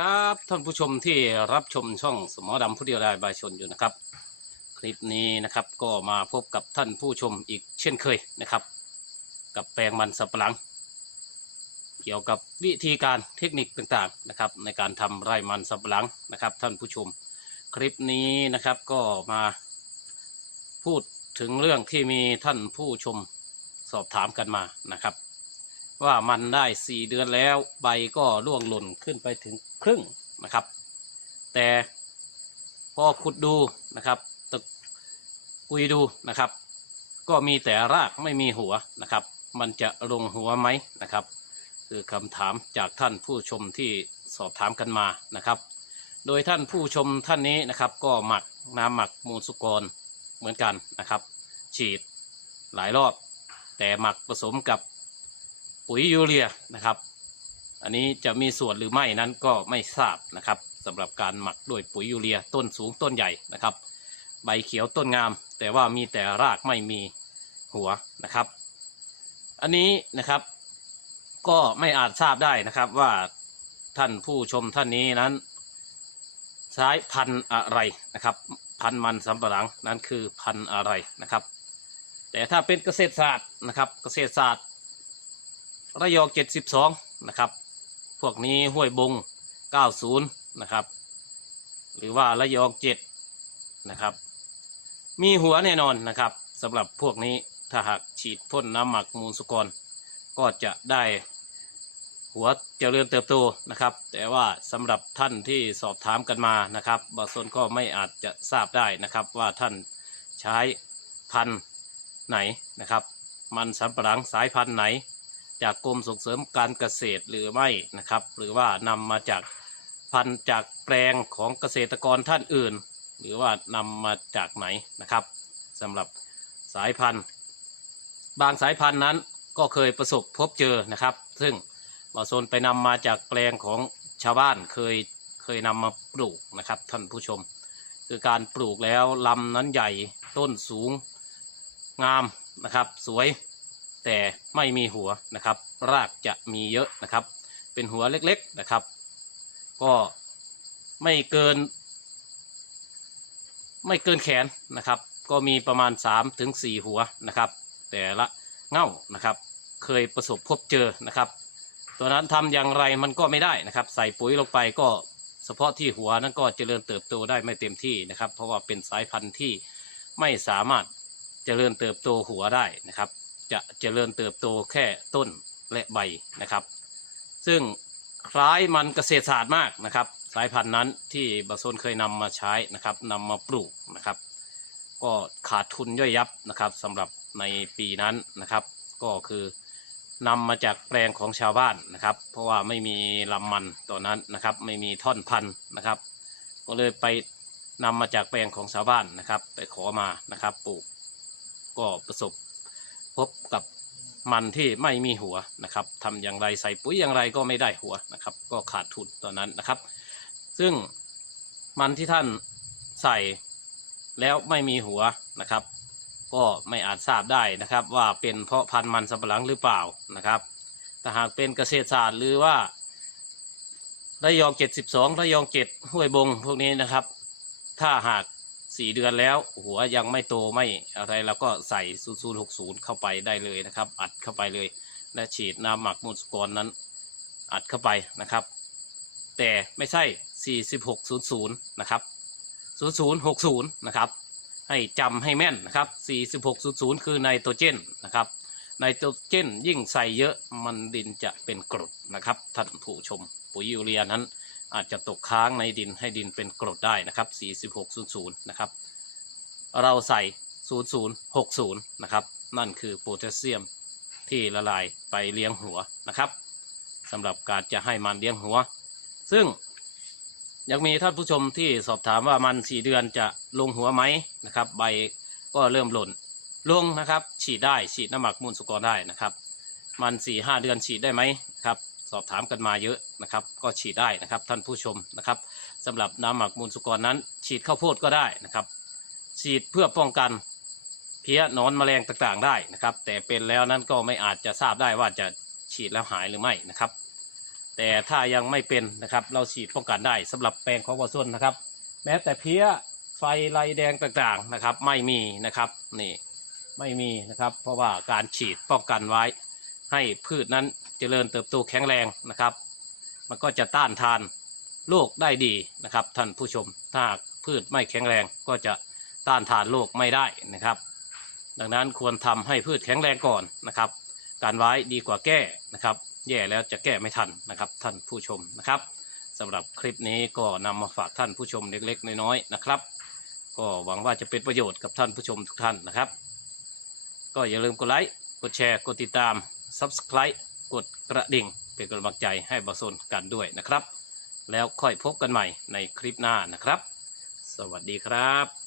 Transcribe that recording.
ครับท่านผู้ชมที่รับชมช่องสมอดำผู้เดียวได้บายชนอยู่นะครับ คลิปนี้นะครับก็มาพบกับท่านผู้ชมอีกเช่นเคยนะครับ กับแปลงมันสับปะหลัง เกี่ยวกับวิธีการเทคนิคต่างๆนะครับ ในการทำไร่มันสับปะหลังนะครับ ท่านผู้ชม คลิปนี้นะครับก็มาพูดถึงเรื่องที่มีท่านผู้ชมสอบถามกันมานะครับ ว่ามันได้สี่เดือนแล้วใบก็ร่วงหล่นขึ้นไปถึงครึ่งนะครับ แต่พอขุดดูนะครับตะกุยดูนะครับ ก็มีแต่รากไม่มีหัวนะครับ มันจะลงหัวไหมนะครับ คือคำถามจากท่านผู้ชมที่สอบถามกันมานะครับ โดยท่านผู้ชมท่านนี้นะครับ ก็หมักน้ำหมักมูลสุกรเหมือนกันนะครับ ฉีดหลายรอบ แต่หมักผสมกับ ปุ๋ยยูเรียนะครับ อันนี้จะมีส่วนหรือไม่นั้นก็ไม่ทราบนะครับสำหรับการหมักด้วยปุ๋ยยูเรียต้นสูงต้นใหญ่นะครับ ใบเขียวต้นงาม แต่ว่ามีแต่รากไม่มีหัวนะครับ อันนี้นะครับ ก็ไม่อาจทราบได้นะครับว่าท่านผู้ชมท่านนี้นั้น ใช้พันธุ์อะไรนะครับ พันธุ์มันสำปะหลังนั้นคือพันธุ์อะไรนะครับ แต่ถ้าเป็นเกษตรศาสตร์นะครับ เกษตรศาสตร์ ระยอง72นะครับ พวกนี้ห้วยบง90นะครับ หรือว่าระยอง7นะครับ มีหัวแน่นอนนะครับสำหรับพวกนี้ถ้าหากฉีดพ่นน้ำหมักมูลสุกร ก็จะได้หัวเจริญเติบโตนะครับ แต่ว่าสำหรับท่านที่สอบถามกันมานะครับ บางส่วนก็ไม่อาจจะทราบได้นะครับว่าท่านใช้พันธุ์ไหนนะครับ มันสำปะหลังสายพันธุ์ไหน จากกรมส่งเสริมการเกษตรหรือไม่นะครับ หรือว่านำมาจากพันธุ์จากแปลงของเกษตรกรท่านอื่น หรือว่านำมาจากไหนนะครับสำหรับสายพันธุ์ บางสายพันธุ์นั้นก็เคยประสบพบเจอนะครับ ซึ่งบาโซนไปนำมาจากแปลงของชาวบ้านเคยเคยนำมาปลูกนะครับท่านผู้ชม คือการปลูกแล้วลำนั้นใหญ่ต้นสูงงามนะครับ สวย แต่ไม่มีหัวนะครับ รากจะมีเยอะนะครับ เป็นหัวเล็กๆนะครับ ก็ไม่เกิน ไม่เกินแขนนะครับ ก็มีประมาณ3ถึง4หัวนะครับ แต่ละเง่านะครับ เคยประสบพบเจอนะครับ ตัวนั้นทำอย่างไรมันก็ไม่ได้นะครับ ใส่ปุ๋ยลงไปก็เฉพาะที่หัวนั้นก็เจริญเติบโตได้ไม่เต็มที่นะครับ เพราะว่าเป็นสายพันธุ์ที่ไม่สามารถเจริญเติบโตหัวได้นะครับ จะเจริญเติบโตแค่ต้นและใบนะครับ ซึ่งคล้ายมันเกษตรศาสตร์มากนะครับ สายพันธุ์นั้นที่บาโซนเคยนำมาใช้นะครับนำมาปลูกนะครับ ก็ขาดทุนย่อยยับนะครับสำหรับในปีนั้นนะครับ ก็คือนำมาจากแปลงของชาวบ้านนะครับ เพราะว่าไม่มีลำมันตอนนั้นนะครับ ไม่มีท่อนพันธุ์นะครับ ก็เลยไปนำมาจากแปลงของชาวบ้านนะครับ ไปขอมานะครับปลูกก็ประสบ พบกับมันที่ไม่มีหัวนะครับทำอย่างไรใส่ปุ๋ยอย่างไรก็ไม่ได้หัวนะครับ ก็ขาดทุนตอนนั้นนะครับ ซึ่งมันที่ท่านใส่แล้วไม่มีหัวนะครับ ก็ไม่อาจทราบได้นะครับ ว่าเป็นเพราะพันธุ์มันสำปะหลังหรือเปล่านะครับถ้าหากเป็นเกษตรศาสตร์หรือว่าระยอง72ระยอง7ห้วยบงพวกนี้นะครับ ถ้าหาก สี่เดือนแล้วหัวยังไม่โตไม่อะไรเราก็ใส่ศูนย์ศูนย์หกศูนย์เข้าไปได้เลยนะครับ อัดเข้าไปเลย และฉีดน้ำหมักมูลสกรนั้น อัดเข้าไปนะครับ แต่ไม่ใช่ 4600 นะครับ 0060 นะครับ ให้จำให้แม่นนะครับ 4600 คือไนโตรเจนนะครับไนโตรเจนยิ่งใส่เยอะมันดินจะเป็นกรดนะครับท่านผู้ชมปุ๋ยยูเรียนั้น อาจจะตกค้างในดินให้ดินเป็นกรดได้นะครับ 4600 นะครับ เราใส่ 0060 นะครับ นั่นคือโพแทสเซียมที่ละลายไปเลี้ยงหัวนะครับสำหรับการจะให้มันเลี้ยงหัว ซึ่งยังมีท่านผู้ชมที่สอบถามว่ามันสี่เดือนจะลงหัวไหมนะครับ ใบก็เริ่มหล่นลงนะครับ ฉีดได้ฉีดน้ำหมักมูลสุกรได้นะครับ มันสี่ห้าเดือนฉีดได้ไหมครับ สอบถามกันมาเยอะนะครับ ก็ฉีดได้นะครับท่านผู้ชมนะครับสำหรับน้ำหมักมูลสุกรนั้น ฉีดข้าวโพดก็ได้นะครับ ฉีดเพื่อป้องกันเพี้ยนอนแมลงต่างๆได้นะครับ แต่เป็นแล้วนั้นก็ไม่อาจจะทราบได้ว่าจะฉีดแล้วหายหรือไม่นะครับ แต่ถ้ายังไม่เป็นนะครับ เราฉีดป้องกันได้สำหรับแปลงของบอส้นนะครับ แม้แต่เพี้ยไฟลายแดงต่างๆนะครับ ไม่มีนะครับนี่ไม่มีนะครับ เพราะว่าการฉีดป้องกันไว้ ให้พืชนั้นเจริญเติบโตแข็งแรงนะครับ มันก็จะต้านทานโรคได้ดีนะครับท่านผู้ชม ถ้าพืชไม่แข็งแรงก็จะต้านทานโรคไม่ได้นะครับ ดังนั้นควรทำให้พืชแข็งแรงก่อนนะครับ การไว้ดีกว่าแก้นะครับ แย่แล้วจะแก้ไม่ทันนะครับท่านผู้ชมนะครับสำหรับคลิปนี้ก็นำมาฝากท่านผู้ชมเล็กๆ น้อยๆนะครับ ก็หวังว่าจะเป็นประโยชน์กับท่านผู้ชมทุกท่านนะครับ ก็อย่าลืมกดไลค์ กดแชร์ กดติดตาม Subscribe กดกระดิ่ง เป็นกำลังใจให้บาโซนกันด้วยนะครับ แล้วค่อยพบกันใหม่ในคลิปหน้านะครับ สวัสดีครับ